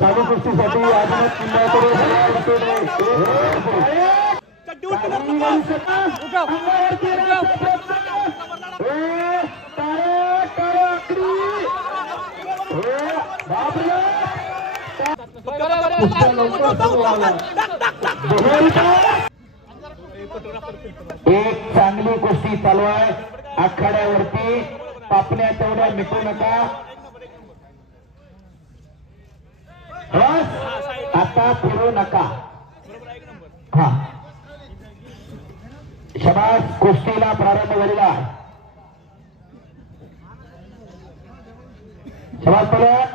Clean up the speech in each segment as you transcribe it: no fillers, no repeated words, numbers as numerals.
चालू कुस्तीसाठी आजनाथ किल्ल्याकडे एक चांगली कुस्ती चालू आहे आखाड्यावरती. पापण्या तेवढ्या मिटू नका. आता फिरू नका. हा शबास. कुस्तीला प्रारंभ झालेला. शबास पलट.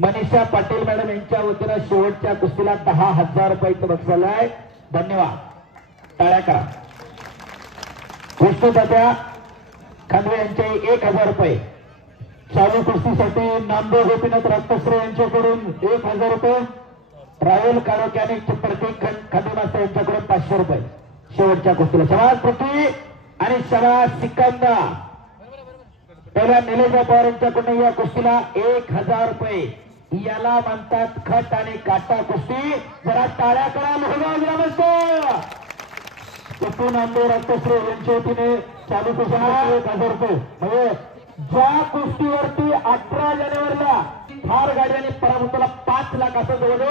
मनीषा पाटील मॅडम यांच्या वतीनं शेवटच्या कुस्तीला 10,000 रुपयाचं बक्षीस आहे. धन्यवाद. टाळ्या करा. कुस्तीदात्या खांदवे यांचे 1,000 रुपये. चालू कुस्तीसाठी नामदेव गोपीनाथ रक्तश्री यांच्याकडून 1,000 रुपये. राहुल काळोख्याने प्रत्येक खांदे मास्तर यांच्याकडून 500 रुपये. शेवटच्या कुस्तीला शबास पृथ्वी आणि शबास सिकंदर. पहिल्या निलेजा पवार यांच्याकडून या कुस्तीला 1,000 रुपये. याला म्हणतात खट आणि काटा कुस्ती. जरा टाळ्या करा लोहगाव ग्रामस्थ. कुस्ती नामदेव रक्तश्री यांच्या वतीने चालू कुस्तीला 1,000 रुपये. म्हणजे ज्या कुस्तीवरती 18 जानेवारीला थार गाड्याने पराभूताला 5 लाख असं जवळ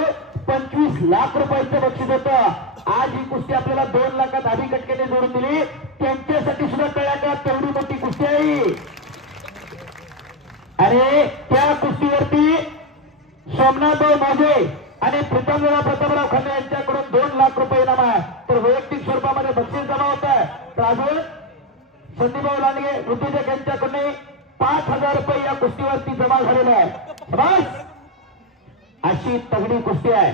25 लाख रुपयाचं बक्षीस होतं. आज ही कुस्ती आपल्याला 2 लाखात आधी कटकेने जोडून दिली. त्यांच्यासाठी सुद्धा कळल्या का तेवढी मोठी कुस्ती आहे. अरे त्या कुस्तीवरती सोमनाथभाऊ माझे आणि प्रतापराव खांदे यांच्याकडून 2 लाख रुपये इनाम आहे. तर वैयक्तिक स्वरूपामध्ये बक्षीस जमा होत आहे. तर अजून संदीपभाऊ लांडगे उद्योजक यांच्याकडून 5,000 रुपये या कुस्तीवरती जमा झालेले आहे. बस अशी तगडी कुस्ती आहे.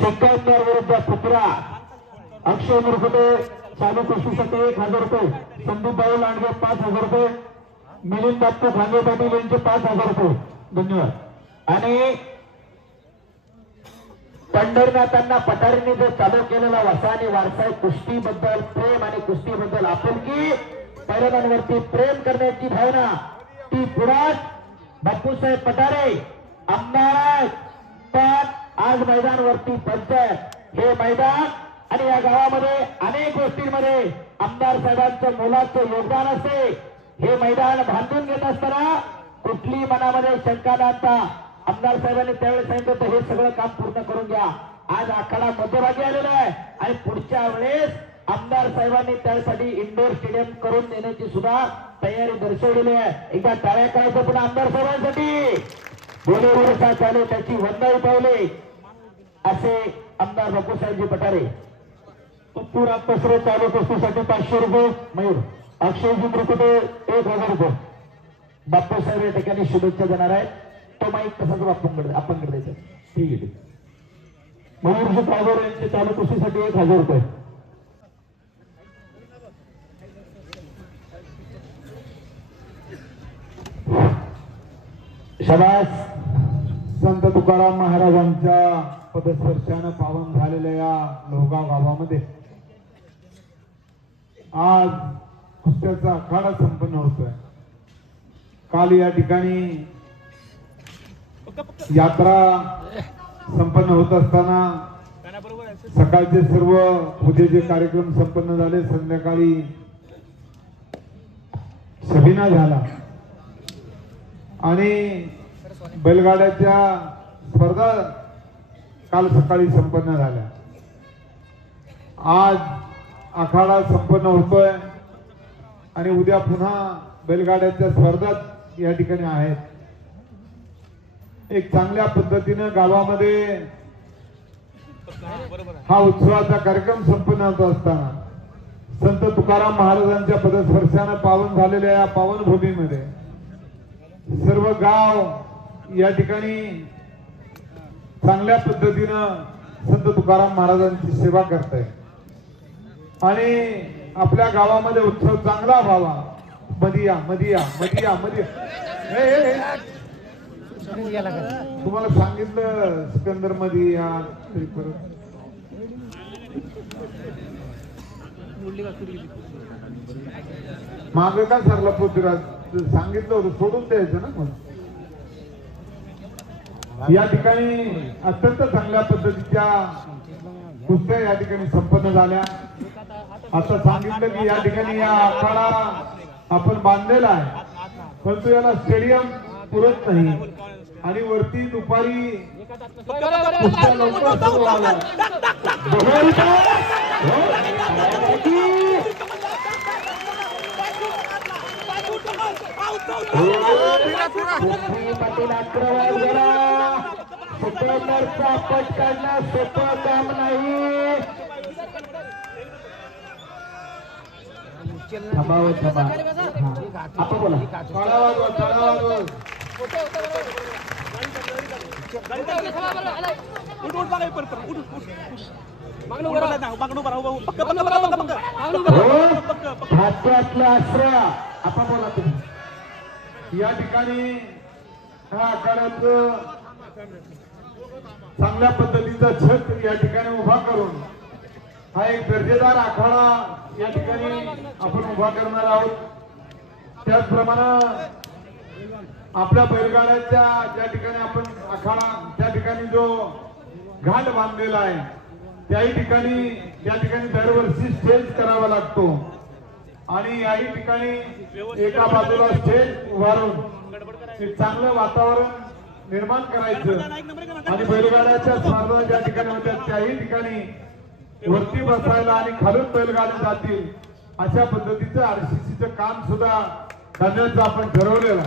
सिकंदर विरुद्ध पुत्रा अक्षय मुरकुटे. चालू कुस्तीसाठी 1,000 रुपये. संदीपभाऊ लांडगे 5,000 रुपये. मिलिंद बाप्पू खांगे पाटील यांचे 5,000 रुपये. धन्यवाद. आणि पंढरनाथांना पठारीने जो चालू केलेला वसा आणि वारसा कुस्तीबद्दल प्रेम आणि कुस्तीबद्दल आपुलकी पैलवानांवरती प्रेम करण्याची भावना ती पुढात बापूसाहेब पठारे आमदार. पण आज मैदानवरती पंचायत हे मैदान आणि या गावामध्ये अनेक गोष्टींमध्ये आमदार साहेबांचं मोलाचं योगदान असते. हे मैदान बांधून घेत असताना कुठली मनामध्ये शंका न आणता आमदार साहेबांनी त्यावेळेस सांगितलं तर हे सगळं काम पूर्ण करून घ्या. आज आखाडा मध्यभागी आलेला आहे आणि पुढच्या वेळेस आमदार साहेबांनी त्यासाठी इंडोर स्टेडियम करून देण्याची सुद्धा तयारी दर्शवलेली आहे. एकदा टाळ्या करायचं पुन्हा आमदार साहेबांसाठी. बोले चालू त्याची वंदाई पावले असे आमदार बापूसाहेबजी पठारे. पुरा कसरे चालू कुस्तीसाठी 500 रुपये. मयूर अक्षयजी मुरकुटे 1,000 रुपये. बापूसाहेब या ठिकाणी शुभेच्छा देणार आहेत. तो माईक तसाच आपण द्यायचा. ठीक आहे. मयूरजी प्रायव्हर यांचे चालू कुस्तीसाठी 1,000 रुपये. शबास. संत तुकाराम महाराजांच्या पदस्पर्शानं पावन झालेल्या या लोहगाव गावामध्ये आज कुस्त्याचा आखाडा संपन्न होतोय. काल या ठिकाणी यात्रा संपन्न होत असताना सकाळचे सर्व पूजेचे कार्यक्रम संपन्न झाले. संध्याकाळी सभिना झाला आणि बैलगाड्याच्या स्पर्धा काल सकाळी संपन्न झाल्या. आज आखाडा संपन्न होतोय आणि उद्या पुन्हा बैलगाड्याच्या स्पर्धात या ठिकाणी आहेत. एक चांगल्या पद्धतीने गावामध्ये हा उत्सवाचा कार्यक्रम संपन्न होत असताना संत तुकाराम महाराजांच्या पदस्पर्शाने पावन झालेल्या या पावनभूमीमध्ये सर्व गाव या ठिकाणी चांगल्या पद्धतीनं संत तुकाराम महाराजांची सेवा करत आहे आणि आपल्या गावामध्ये उत्सव चांगला व्हावा. मदिया मदिया मदिया मदिया तुम्हाला सांगितलं सिकंदर मदिया तरी परत मागे का सरला पृथ्वीराज सांगितलं होतं सोडून द्यायचं ना मग. या ठिकाणी अत्यंत चांगल्या पद्धतीच्या कुस्त्या या ठिकाणी संपन्न झाल्या. आता सांगितलं की या ठिकाणी या आखाडा आपण बांधलेला आहे, परंतु याला स्टेडियम पुरत नाही आणि वरती दुपारी कुस्त्या लवकर सुरू झाल्या. पाटील आक्रमण झाला. सुपेंदरचा पट काढणं सोपं काम नाही. थांबावं थांबा. आपण बोला. टाळा वाजवा, टाळा वाजवा. हातातलं आश्रय. आपण बोला तुम्ही. या ठिकाणी हा आखाड्याचं चांगल्या पद्धतीचा छत या ठिकाणी उभा करून हा एक दर्जेदार आखाडा या ठिकाणी आपण उभा करणार आहोत. त्याचप्रमाणे आपल्या बैलगाड्याच्या ज्या ठिकाणी आपण आखाडा त्या ठिकाणी जो घाट बांधलेला आहे त्याही ठिकाणी त्या ठिकाणी दरवर्षी स्टेज करावा लागतो आणि याही ठिकाणी एका बाजूला स्टेज उभारून एक चांगलं वातावरण निर्माण करायचं आणि बैलगाड्याच्या स्पर्धा ज्या ठिकाणी होत्या त्याही ठिकाणी वरती बसायला आणि खालून बैलगाड्या जातील अशा पद्धतीचं आरसीसीचं काम सुद्धा करण्याचं आपण ठरवलेलं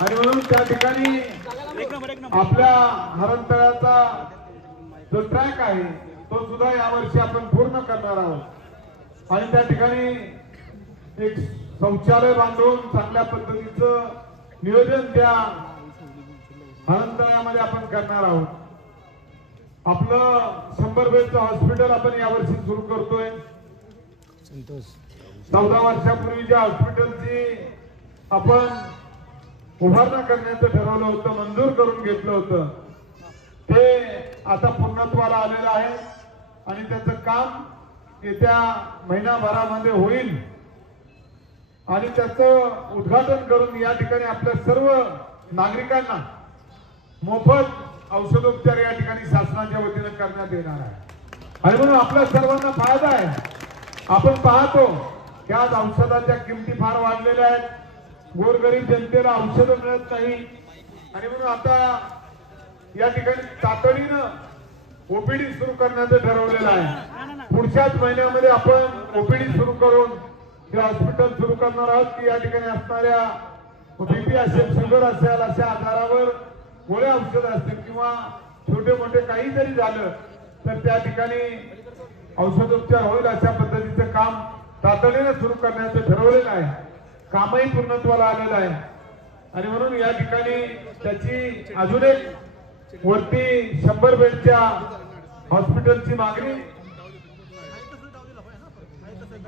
आणि म्हणून त्या ठिकाणी आपल्या हरणतळ्याचा जो ट्रॅक आहे तो सुद्धा यावर्षी आपण पूर्ण करणार आहोत आणि त्या ठिकाणी एक शौचालय बांधून चांगल्या पद्धतीचं नियोजन त्या हरणतळ्यामध्ये आपण करणार आहोत. आपलं 100 बेडचं हॉस्पिटल आपण यावर्षी सुरू करतोय. 14 वर्षापूर्वी ज्या हॉस्पिटलची आपण उभारणा करण्याचं ठरवलं होतं, मंजूर करून घेतलं होतं, ते आता पूर्णत्वाला आलेलं आहे आणि त्याचं काम येत्या महिनाभरामध्ये होईल आणि त्याचं उद्घाटन करून या ठिकाणी आपल्या सर्व नागरिकांना मोफत औषधोपचार या ठिकाणी शासनाच्या वतीने करण्यात येणार आहे आणि म्हणून आपल्या सर्वांना फायदा आहे. आपण पाहतो की आज औषधाच्या किमती फार वाढलेल्या आहेत, गोरगरीब जनतेला औषधं मिळत नाही आणि म्हणून आता या ठिकाणी तातडीनं ओपीडी सुरू करण्याचं ठरवलेलं आहे. पुढच्याच महिन्यामध्ये आपण ओपीडी सुरू करून हे हॉस्पिटल सुरू करणार आहोत की या ठिकाणी असणाऱ्या बीपी असेल, शुगर असेल अशा आजारावर गोळ्या औषध असतील किंवा छोटे मोठे काही जरी झालं तर त्या ठिकाणी औषधोपचार होईल अशा पद्धतीचं काम तातडीने सुरू करण्याचं ठरवलेलं आहे. कामही पूर्णत्वाला आलेलं आहे आणि म्हणून या ठिकाणी त्याची अजून एक वरती 100 बेडच्या हॉस्पिटलची मागणी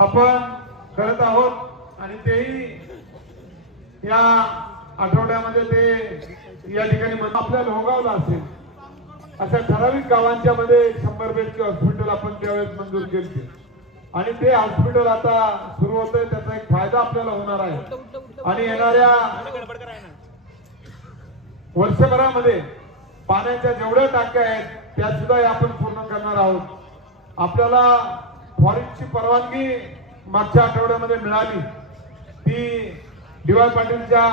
आपण करत आहोत आणि तेही या आठवड्यामध्ये ते या ठिकाणी आपल्या लोहगावला असेल अशा ठराविक गावांच्या मध्ये 100 बेडचे हॉस्पिटल आपण त्यावेळेस मंजूर केले आणि ते हॉस्पिटल आता सुरू होतंय. त्याचा एक फायदा आपल्याला होणार आहे आणि येणाऱ्या वर्षभरामध्ये पाण्याच्या जेवढ्या टाक्या आहेत त्या सुद्धा आपण पूर्ण करणार आहोत. आपल्याला फॉरेस्टची परवानगी मागच्या आठवड्यामध्ये मिळाली. ती डी.वाय. पाटीलच्या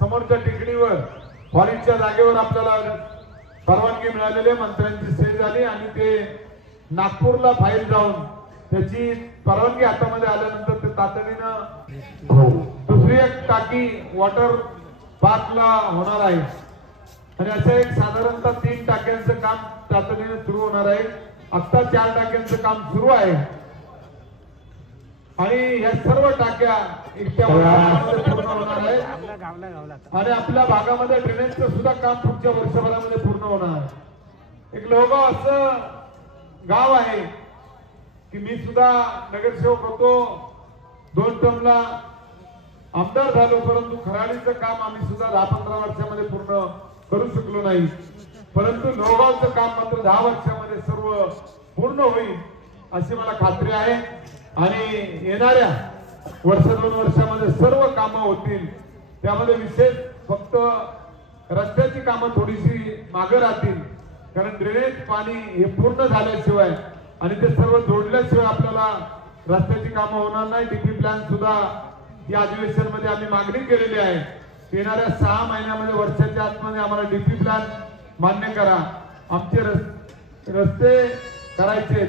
समोरच्या टेकडीवर फॉरेस्टच्या जागेवर आपल्याला परवानगी मिळालेली आहे. मंत्र्यांची सही झाली आणि ते नागपूरला फाईल जाऊन त्याची परवानगी हातामध्ये आल्यानंतर ते तातडीनं दुसरी एक टाकी वॉटर पार्कला होणार आहे आणि अशा एक साधारणतः 3 टाक्यांचं काम तातडीने सुरू होणार आहे. आता 4 टाक्यांचं काम सुरू आहे आणि या सर्व टाक्या एकट्या वर्षामध्ये पूर्ण होणार आहे आणि आपल्या भागामध्ये ड्रेनेजचं सुद्धा काम पुढच्या वर्षभरामध्ये पूर्ण होणार आहे. एक लोहगाव असं गाव आहे की मी सुद्धा नगरसेवक होतो, 2 टर्मला आमदार झालो, परंतु खराडीचं काम आम्ही सुद्धा 10-15 वर्षामध्ये पूर्ण करू शकलो नाही. परंतु लोहगावचं काम मात्र 10 वर्षामध्ये सर्व पूर्ण होईल अशी मला खात्री आहे आणि येणाऱ्या वर्ष 2 वर्षामध्ये सर्व कामं होतील. त्यामध्ये विशेष फक्त रस्त्याची कामं थोडीशी मागे राहतील, कारण ड्रेनेज पाणी हे पूर्ण झाल्याशिवाय आणि ते सर्व जोडल्याशिवाय आपल्याला रस्त्याची कामं होणार नाही. डीपी प्लॅन सुद्धा या अधिवेशनमध्ये आम्ही मागणी केलेली आहे. येणाऱ्या 6 महिन्यामध्ये वर्षाच्या आतमध्ये आम्हाला डीपी प्लॅन मान्य करा, आमचे रस्ते करायचे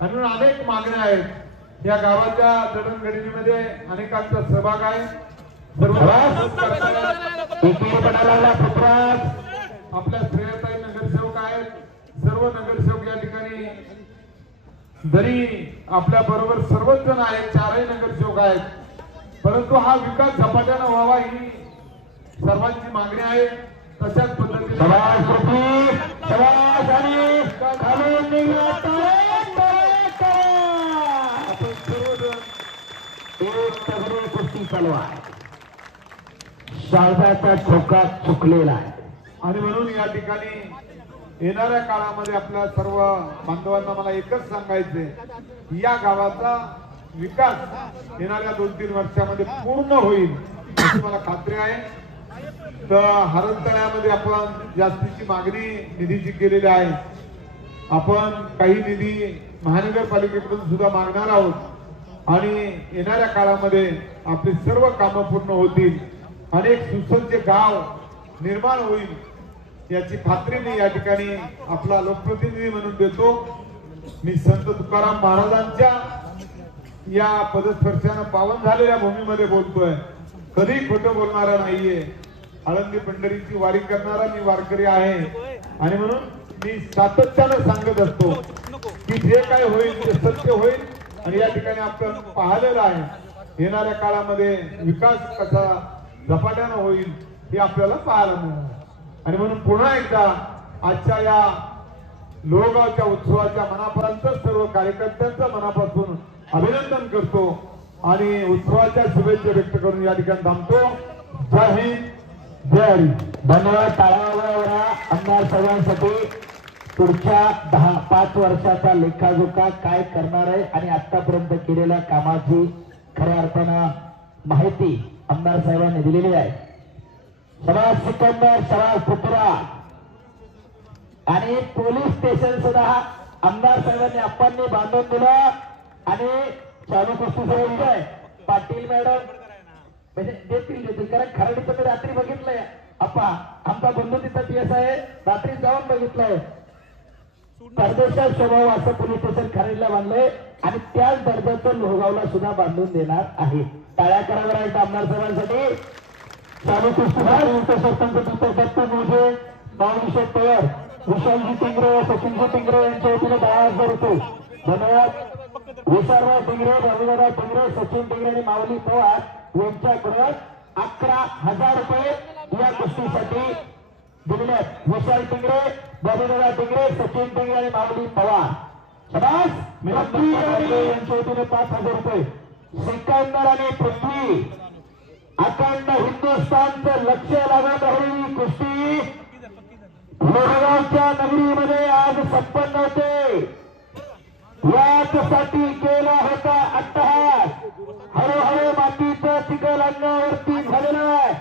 आणि म्हणून अनेक मागण्या आहेत. या गावाच्या जडणघडणीमध्ये अनेकांचा सहभाग आहे. सर्व आपल्या श्रेयताई नगरसेवक आहेत. सर्व नगरसेवक या ठिकाणी जरी आपल्या बरोबर सर्वच जण आहेत, 4ही नगरसेवक आहेत, परंतु हा विकास झपाट्यानं व्हावा ही सर्वांची मागणी आहे. तशाच पद्धतीने आपण सर्वजण कुस्ती चालू आहे. शारदाचा ठोका चुकलेला आहे आणि म्हणून या ठिकाणी येणाऱ्या काळामध्ये आपल्या सर्व बांधवांना मला एकच सांगायचंय, या गावाचा विकास येणाऱ्या 2-3 वर्षामध्ये पूर्ण होईल अशी मला खात्री आहे. तर हरणतळ्यामध्ये आपण जास्तीची मागणी निधीची केलेली आहे. आपण काही निधी महानगरपालिकेकडून सुद्धा मागणार आहोत आणि येणाऱ्या काळामध्ये आपली सर्व कामं पूर्ण होतील. अनेक सुसज्ज गाव निर्माण होईल याची खात्री मी या ठिकाणी आपला लोकप्रतिनिधी म्हणून देतो. मी संत तुकाराम महाराजांच्या या पदस्पर्शानं पावन झालेल्या भूमीमध्ये बोलतोय. कधी खोटं बोलणारा नाहीये. आळंदी पंढरीची वारी करणारा मी वारकरी आहे आणि म्हणून मी सातत्यानं सांगत असतो की जे काय होईल ते सत्य होईल. आणि या ठिकाणी आपण पाहिलेलं आहे येणाऱ्या काळामध्ये विकास कसा झपाट्यानं होईल हे आपल्याला पाहायला मिळणार. आणि म्हणून पुन्हा एकदा आजच्या या लोहगावच्या उत्सवाच्या मनापर्यंत सर्व कार्यकर्त्यांचं मनापासून अभिनंदन करतो आणि उत्सवाच्या शुभेच्छा व्यक्त करून या ठिकाणी थांबतो. जय हिंद, जय हरी. धन्यवाद. टाळावळा आमदार सर्वांसाठी पुढच्या 10-5 वर्षाचा लेखाजोखा काय करणार आहे आणि आतापर्यंत केलेल्या कामाची खऱ्या अर्थानं माहिती आमदार साहेबांनी दिलेली आहे. शबाज सिकंदर, शबाज पुत्रा आणि पोलीस स्टेशन सुद्धा आमदार साहेबांनी आप्पांनी बांधून दिलं आणि चालू कुस्ती सुरू आहे. पाटील मॅडम म्हणजे देतील कारण खराडीचं मी रात्री बघितलंय. आप्पा आमचा बंधू तिथं पीएस आहे, रात्री जाऊन बघितलंय. परदेशात स्वभाव असं पोलीस स्टेशन खराडीला बांधलंय आणि त्याच दर्जाचं लोहगावला सुद्धा बांधून देणार आहे. टाळ्या कराव्या आहेत आमदार साहेबांसाठी. चालू कुस्ती सरपंच मोठे बावनशे तयार विशालजी टिंगरे, सचिनजी टिंगरे यांच्या वतीने 10,000 रुपये. धन्यवाद. विशालराव टिंगरे, रविदादा टिंगरे, सचिन टिंगरे आणि माऊली पवार यांच्याकडून 11,000 रुपये या कुस्तीसाठी दिलेले आहेत. विशाल टिंगरे, रविदादा टिंगरे, सचिन टिंगरे आणि माऊली पवार. शबास यांच्या वतीने 5,000 रुपये. सिकंदर आणि पृथ्वी अखंड हिंदुस्थानचं लक्ष लागत राहिलेली कुस्ती लोहगावच्या नगरीमध्ये आज संपन्न होते. यासाठी केला होता अट्टहास. हळूहळू मातीचं चिखल अंगावरती झालेलं आहे.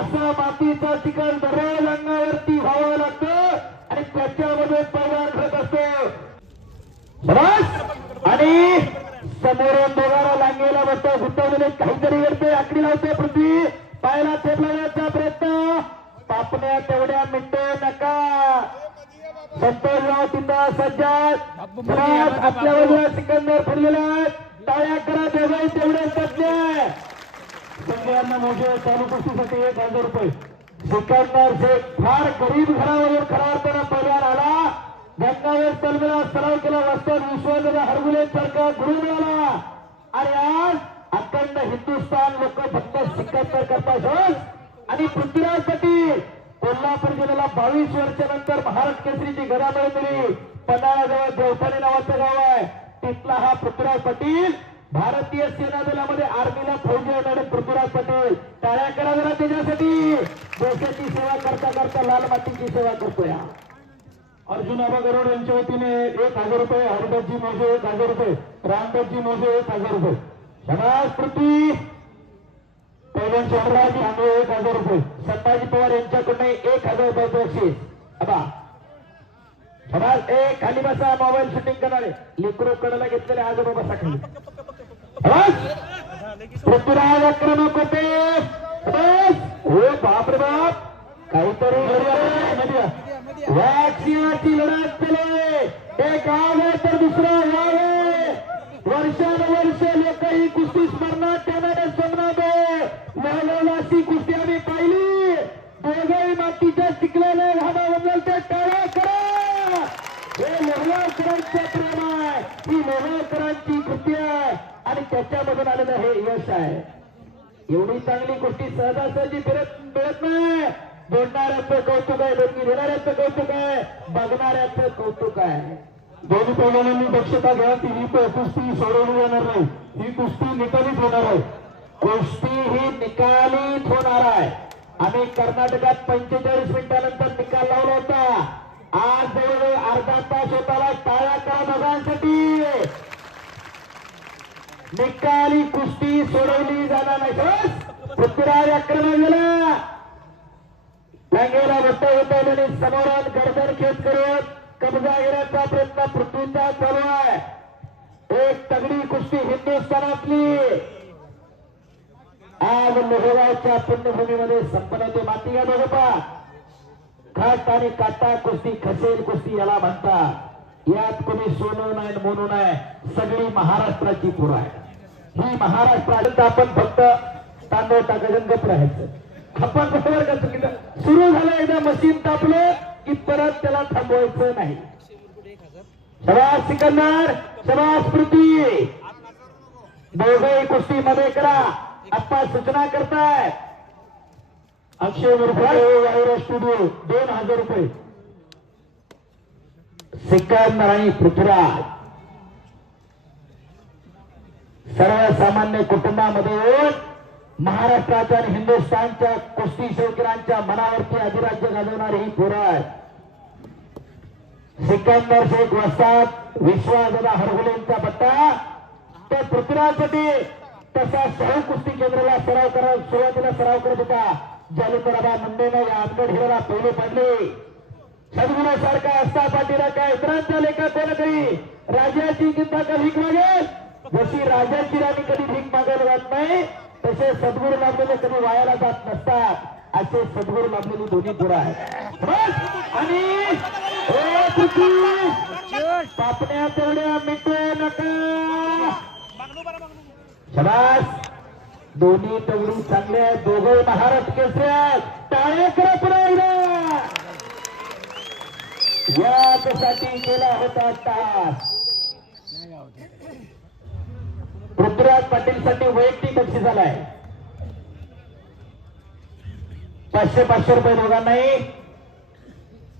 असं मातीचं चिखल दररोज अंगावरती व्हावं लागतं आणि त्याच्यामध्ये पैदान घडत असतो. आणि समोरून दोघांना लांगेला बसतो गुंतवलेले काहीतरी करते, आकडी लावते. पृथ्वी पायाला थेप लावण्याचा प्रयत्न. पापण्या तेवढ्या मिटू नका. संतोषराव तिथं सज्जाद आपल्या बाजूला सिकंदर फिरलेला आहे. टाळ्या करा दोघाही तेवढे सज्ज. सगळ्यांना मोठे चालू कुस्तीसाठी 1,000 रुपये. सिकंदर शेख फार गरीब घरावरून खऱ्या अर्थानं पगार आला. गंगावेर तलमेला सराव केला. वस्ताद विश्वासदादा हरगुले सारखा गुरु मिळाला आणि आज अखंड हिंदुस्थान लोक फक्त सिकंदर करतात आणि पृथ्वीराज पाटील कोल्हापूर जिल्ह्याला 22 वर्षानंतर महाराष्ट्र केसरीची गदा मिळवली. पन्हाळाजवळ देवठाणे नावाचं गाव आहे. तिथला हा पृथ्वीराज पाटील भारतीय सेना दलामध्ये आर्मीला फौजी होणारे पृथ्वीराज पाटील. टाळ्या करा जरा त्याच्यासाठी. देशाची सेवा करता करता लाल मातीची सेवा करतोय. अर्जुन आबा गरुड यांच्या वतीने 1,000 रुपये. हरिदासजी मोजे 1,000 रुपये. रामदासजी मोजे 1,000 रुपये. समाज पृथ्वी पैलवान शहराज तांबे 1000 रुपये, संभाजी पवार यांच्याकडून 1000 रुपये बक्षीस. अबा समाज खाली बसा, मोबाईल शूटिंग करणारे लेकरो कडेला घेतलेले आजोबा बसा खाली. पृथ्वीराज आक्रमक होते. हो बापरे बाप, काहीतरी वाची लढत केले. एक गाव आहे तर दुसरं गाव आहे. वर्षानुवर्ष लोक ही कुस्ती स्मरणात ठेवणारे सोमनाथ लहलहासी कुस्ती आम्ही पाहिली. दोघेही मातीच्या चिखलाने वाहना वंदल ते टाळ्या करा. हे लोहगावकरांचं प्रेम आहे, ही लोहगावकरांची कृती आहे आणि त्याच्यामधून आलेलं हे यश आहे. एवढी चांगली गोष्टी सहजासहजी मिळत नाही. जोडणाऱ्याचं कौतुक आहे, देणगी देणाऱ्याचं कौतुक आहे, बघणाऱ्याचं कौतुक आहे. दोन्ही पैलवानांनी दक्षता घ्या की ही कुस्ती सोडवली जाणार नाही, ही कुस्ती निकालीच होणार आहे. कुस्ती ही निकालीच होणार आहे. आम्ही कर्नाटकात 45 मिनिटानंतर निकाल लावला होता. आज जवळजवळ अर्धा तास होताला. टाळ्या करा दोघांसाठी. निकाली कुस्ती सोडवली जाणार नाही. पृथ्वीराज आक्रमण झाला. लांगेला बट्टा होता समोरात गर्दन खेच करत कब्जा घेण्याचा प्रयत्न पृथ्वीचा चालू आहे. एक तगडी कुस्ती हिंदुस्थानातली आज लोहगावच्या पुण्यभूमीमध्ये संपन्न होते. माती या दोघपा खाट आणि काटा कुस्ती, खसेल कुस्ती याला म्हणतात. यात कोणी सोनं नाही मोनू नाही, सगळी महाराष्ट्राची पुर आहे. ही महाराष्ट्रात आपण फक्त तांदूळ टाकायचं गप राहायचं. आपण बरोबर का चुकीचं सुरू झालं, एकदा मशीन तापलं की परत त्याला थांबवायचं नाही. शबास सिकंदर, शबास पृथ्वी, दोघंही कुस्ती मध्ये करा. आप्पा सूचना करताय. अक्षय रुपये स्टुडिओ 2000 रुपये. सिकंदर आणि पृथ्वीराज सर्वसामान्य कुटुंबामध्ये येऊन महाराष्ट्राच्या आणि हिंदुस्थानच्या कुस्ती शौकीरांच्या मनावरती अधिराज्य गाजवणारी ही पोरं आहे. सिकंदर शेख वस्ताद विश्वासदादा हरगुलेंचा पट्टा तो पृथ्वीराजसाठी तसा सहू कुस्ती केंद्राला सराव करत सुरुवातीला सराव करत होता. जालिंदराबा मुंडेने या आमगड हिरोला पहिले पडले. सद्गुणासारखा असता पाठीला काय इतरांचा लेखा कोण करी राजाची चिंता का भीक मागेल. जशी राजाची राणी कधी भीक मागायला जात नाही, तसे सद्गुरू लाभलेले कधी वायाला जात नसतात. असे सद्गुरू लाभलेली दोन्ही गुरु आहेत. आणि पापण्या तेवढ्या मिटू नका. शबास, दोन्ही तेवढी चांगले आहेत. दोघं महाराष्ट्र केसरी आहेत. टाळे करा पुन्हा एकदा. यासाठी केला होता तास. पृथ्वीराज पाटील साठी वैयक्तिक बक्षीस झालाय 500 रुपये दोघांनाही.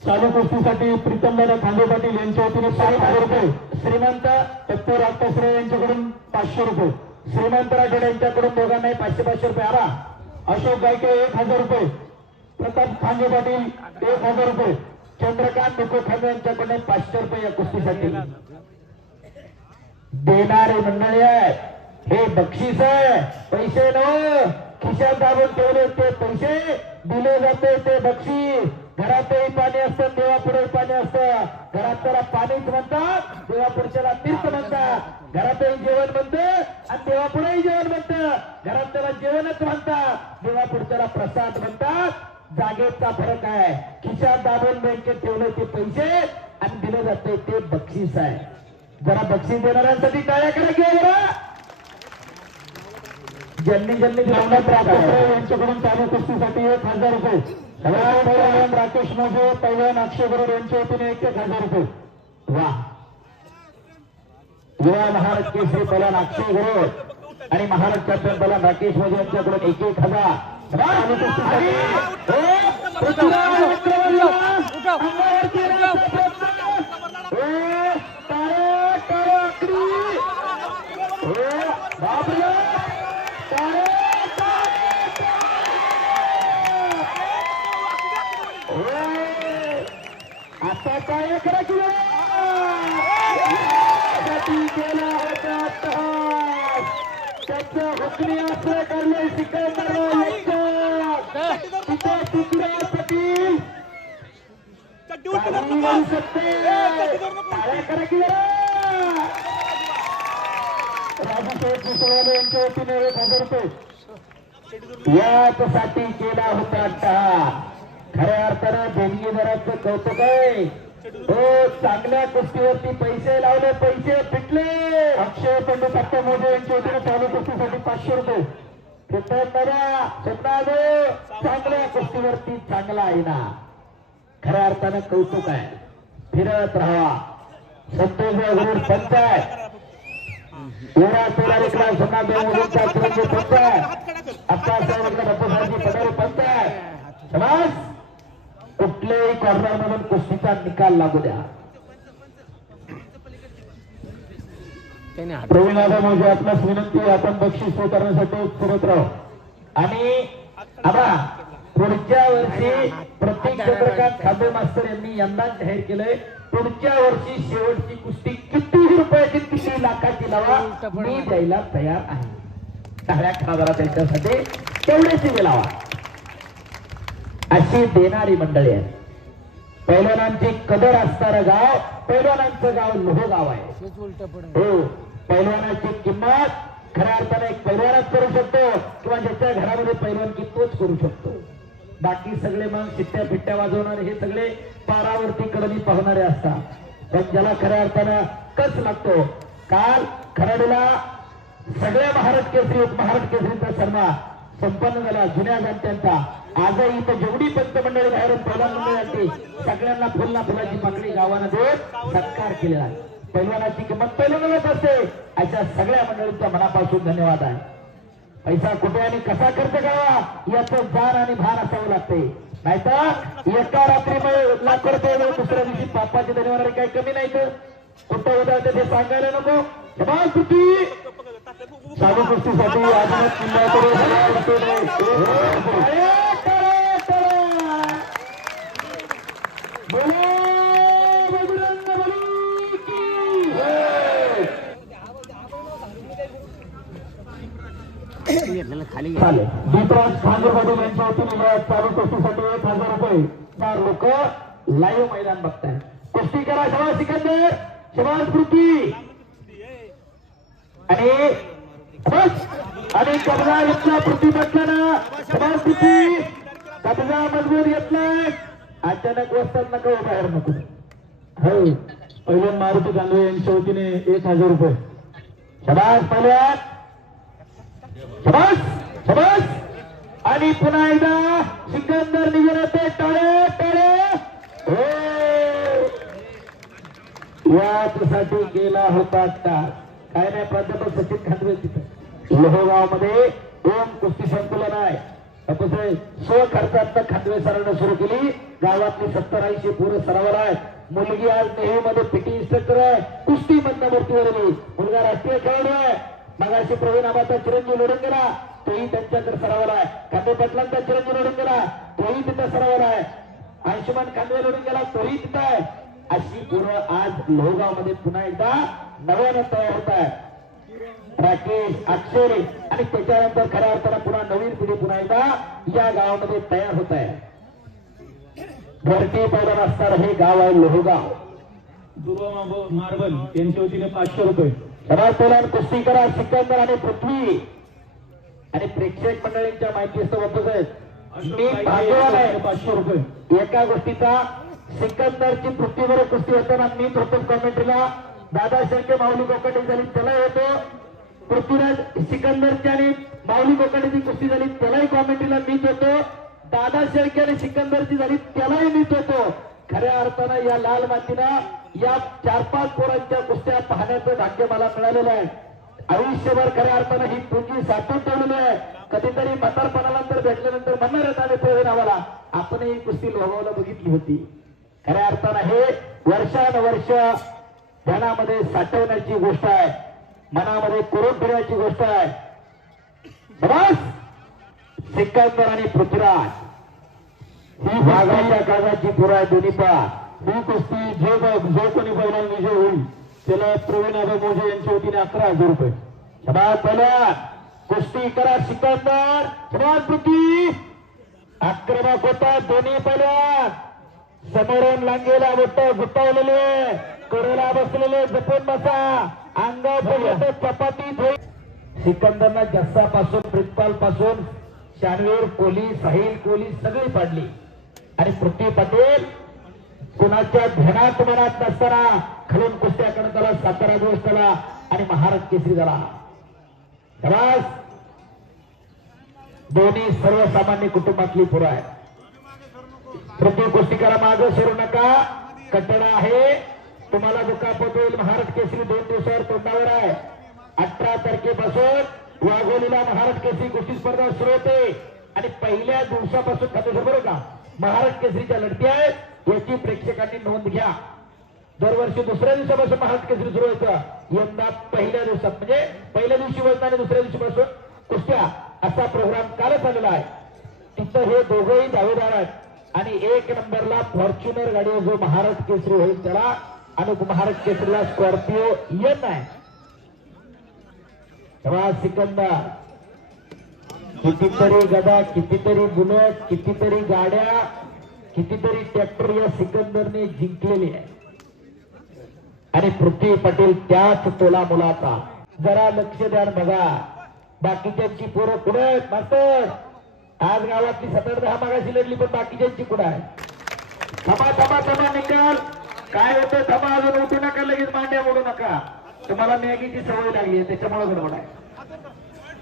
चालू कुस्तीसाठी प्रीतमदादा खांदे पाटील यांच्या वतीने 6000 रुपये. श्रीमंत दत्तर आत्ताश्रय यांच्याकडून 500 रुपये. श्रीमंत राठोड यांच्याकडून दोघांनाही 500 रुपये. आला अशोक गायके 1000 रुपये. प्रताप खांदे पाटील 1000 रुपये. चंद्रकांत मुकोखाने यांच्याकडून 500 रुपये या कुस्तीसाठी देणारे मंडळी आहे. हे बक्षीस आहे, पैसे न खिशात दाबून ठेवले ते पैसे दिले जाते. ते बक्षीस घरातही पाणी असतं, देवापुढे पाणी असतं. घरात त्याला पाणीच म्हणतात, देवापुढच्याला तीर्थ म्हणतात. घरातही जेवण म्हणतं आणि देवापुढेही जेवण म्हणतं. घरात त्याला जेवणच म्हणतात, देवापुढच्याला प्रसाद म्हणतात. जागेचा फरक आहे. खिशात दाबून बँकेत ठेवले ते पैसे आणि दिले जाते ते बक्षीस आहे. जरा बक्षीस देणाऱ्यांसाठी टाळ्या करा की बरं. ज्यांनी यांच्याकडून चालू कुस्तीसाठी 1000 रुपये. पैलवान राकेश मोजे, पैलवान अक्षय गरुड यांच्या वतीने 1000 रुपये. वा, युवा महाराष्ट्र केसरी पैलवान अक्षय गरुड आणि महाराष्ट्र चॅम्पियन पैलवान राकेश मोजे यांच्याकडून 1000. आता काय करा की केला होता असं हुकमी असं काढलंय सिकंदरला तिथे तुकडा पटील काही करू शकते टाळ्या करा की राजूसाहेब कुसळवाले यांच्या वतीने 1,000 रुपये यासाठी केला होता अट्टा. खऱ्या अर्थानं देणगीदाराचं कौतुक आहे. हो चांगल्या कुस्तीवरती पैसे लावले पैसे फिटले. अक्षय पंडित अट्टा मोजे यांच्या वतीने चालू कुस्तीसाठी 500 रुपये. फिरताना चांगल्या कुस्तीवरती चांगला आहे ना. खऱ्या अर्थानं कौतुक आहे. फिरत राहा. संतोषराव पंचायत युवराज पेलारीकडे सोनादेव मुलींचा चिरंजीव पंचायत अप्पासाहेबांकडे बापूसाहेबजी पठारे पंचायत. समाज कुठल्याही कॉर्नर मधून कुस्तीचा निकाल लागू द्या. प्रवीणादा मोजे आपणास विनंती आपण बक्षीस स्वीकारण्यासाठी फिरत राहू. आणि आता पुढच्या वर्षी प्रत्येक चंद्रकांत खांबे मास्तर यांनी यंदा जाहीर केलंय पुढच्या वर्षी शेवटची कुस्ती किती रुपयाची किती लाखाची लावा मी द्यायला तयार आहे. टाळ्या खासदारा त्यांच्यासाठी तेवढेच लावा अशी देणारी मंडळी आहे. पैलवानांची कदर असणारं गाव पैलवानांचं गाव लोहगाव आहे. हो पैलवानाची किंमत खऱ्या अर्थाने एक पैलवानच करू शकतो किंवा ज्याच्या घरामध्ये पैलवानकी तोच करू शकतो. बाकी सगळे मग शिट्ट्या फिट्ट्या वाजवणारे हे सगळे पारावरती कडनी पाहणारे असतात. पण ज्याला खऱ्या अर्थानं कच लागतो. काल खराडीला सगळ्या महाराष्ट्र केसरी उपमहाराष्ट्र केसरीचा सन्मान संपन्न झाला जुन्या जाणत्यांचा. आजही इथं जेवढी पंचमंडळी बाहेरून प्रधानमंडळी सगळ्यांना फुलना फुलाची पाकळी गावानं देत सत्कार केलेला आहे. पैलवानाची किंमत पैलवानालाच असते. अशा सगळ्या मंडळींचा मनापासून धन्यवाद आहे. पैसा कुठे आणि कसा खर्च करावा याचं जाण आणि भान असावं लागते. नाहीतर एका रात्रीमध्ये लाख रुपये दुसऱ्या दिवशी बाप्पाची धन्यवाद काही कमी नाही तर कुठं उदाहरण ते सांगायला नको. समाज कुस्ती चालू कुस्तीसाठी आजच खाली दीपराज खांदेपाटील यांच्या वतीने चालू कुस्तीसाठी 1,000 रुपये. 4 लोक लाईव्ह मैदान बघताय. कुस्ती करा शबाज सिकंदर शबाज कृती आणि आणि कब्जा घेतला पृथ्वी म्हटलं शबाज कृती कब्जा मजबूत घेतलाय. अचानक वस्तात नको बाहेर नको. हो पहिल्या मारुती गांधळे यांच्या वतीने 1,000 रुपये. शबाज पहिल्यात शबाज शबाज आणि पुन्हा एकदा सिकंदर निघून येते. टाळे टाळे यासाठी गेला होता. काय नाही प्राध्यापक सचिन खांदवे तिथं लोहगाव मध्ये 2 कुस्ती संकुलन आहे. स्वखर्चात खांदवे सरांना सुरू केली. गावातली 70-80 पोरं सरावाला आहेत. मुलगी आज नेहमी मध्ये पीटी इन्स्ट्रक्टर आहे. कुस्ती मधून मुलगा राष्ट्रीय खेळाडू आहे. मगाशी प्रवीण आबाचा चिरंजीव लढून गेला तोही त्यांच्याकडे सरावाला आहे. खांदे पाटलांचा चिरंजीव लढून गेला तोही तिथं सरावाला आहे. अंशुमान खांदवे लढून गेला तोही तिथं आहे. अशी पोरं आज लोहगाव मध्ये पुन्हा एकदा नव्यानं तयार होत आहे. राकेश अक्षय आणि त्याच्यानंतर खऱ्या अर्थानं पुन्हा नवीन पिढी पुन्हा एकदा या गावामध्ये तयार होत आहे. भरती पैलवान असणार हे गाव आहे लोहगाव. दुर्वा मार्बल यांच्या वतीने 500 रुपये. सर्वात पैलवान कुस्ती करा सिकंदर आणि पृथ्वी आणि प्रेक्षक मंडळींच्या माहितीसोबतच मी भाग्यवान आहे. 500 रुपये. एका गोष्टीचा सिकंदरची पृथ्वीवर कुस्ती होताना मीच होतो कॉमेंट्रीला. दादा शेळके माऊली कोकटे झाली त्यालाही होतो. पृथ्वीराज सिकंदरची आणि माऊली कोकटेची कुस्ती झाली त्यालाही कॉमेंट्रीला मीच होतो. दादा शेळके आणि सिकंदरची झाली त्यालाही मीच होतो. खऱ्या अर्थानं या लाल मातीनं या 4-5 पोरांच्या कुस्त्या पाहण्याचं भाग्य मला मिळालेलं आहे. आयुष्यभर खऱ्या अर्थानं ही पुंजी साठवून ठेवलेली आहे. कधीतरी म्हातारपणाला तर भेटल्यानंतर म्हणणार आहेत आम्ही प्रवीण आम्हाला आपण ही कुस्ती लोहगावला बघितली होती. खऱ्या अर्थानं हे वर्षानुवर्ष ध्यानामध्ये साठवण्याची गोष्ट आहे. मनामध्ये करून ठेवण्याची गोष्ट आहे. बस सिकंदर आणि पृथ्वीराज ही वाघाच्या काळाची पुरा दोन्ही पा ही कुस्ती जो कोणी पहिला विजय होईल त्याला प्रवीण आबा मोजे यांच्या वतीने 11,000 रुपये. शबाद पहिला कुस्ती करा सिकंदर समान पृथ्वी आक्रमक होता दोन्ही पहिल्या समोरून लांगेला बोट गुतावलेले कडेला बसलेले जपून बसा अंगापर्यंत चपातीत होईल. सिकंदरना जस्सापासून प्रितपाल पासून शानवीर कोहली साहिल कोहली सगळी पाडली आणि पृथ्वी पटेल कुणाच्या ध्यानात मनात नसताना खालून कुस्त्या करत आला. सातारा दिवस झाला आणि महाराज केसरी झाला. शाबास. दोन्ही सर्वसामान्य कुटुंबातली पोरं आहे. पृथ्वी कुस्तीकरा मागे शिरू नका. कटडा आहे तुम्हाला दुखापत होईल. महाराज केसरी 2 दिवसावर तोंडावर आहे. 18 तारखेपासून वाघोलीला महाराज केसरी कुस्ती स्पर्धा सुरू होते आणि पहिल्या दिवसापासून खाते बरोबर का महाराज केसरीच्या लढती आहेत याची प्रेक्षकांनी नोंद घ्या. दरवर्षी दुसऱ्या दिवसापासून महाराज केसरी सुरू व्हायचं. यंदा पहिल्या दिवसात म्हणजे पहिल्या दिवशी बोलता आणि दुसऱ्या दिवशीपासून कुस्त्या असा प्रोग्राम कालच आलेला आहे. तिथं हे दोघंही दावेदार आहेत आणि 1 नंबरला फॉर्च्युनर गाडीवर जो महाराज केसरी होईल त्याला आणि महाराज केसरीला स्कॉर्पिओ येत आहे. सिकंदर कितीतरी गदा कितीतरी बुलेट कितीतरी गाड्या कितीतरी ट्रॅक्टर या सिकंदरने जिंकलेली आहे आणि पृथ्वी पटेल त्याच तोला मुलाचा. जरा लक्ष द्या बघा बाकीच्यांची पोरं कुठे आहेत मास्तर. आज गावातली 17-10 मागाशी लढली पण बाकीच्यांची कुठे आहे. थांबा थांबा थांबा निकाल काय होतं. थांबा अजून उठू नका लगेच मांड्या मोडू नका. तुम्हाला मॅगीची सवय लागली आहे त्याच्यामुळे गडबड आहे.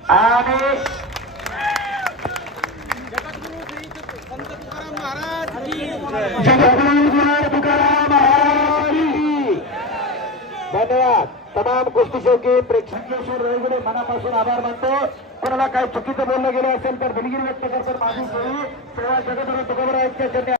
आणि धन्यवाद. तमाम कुस्ती शौकीन प्रेक्षकेश्वर रविगुडे मनापासून आभार मानतो. कोणाला काय चुकीचं बोललं गेलं असेल तर दिलगिरी व्यक्त करतात. माझी सेवा जगत तुकोबरायांच्या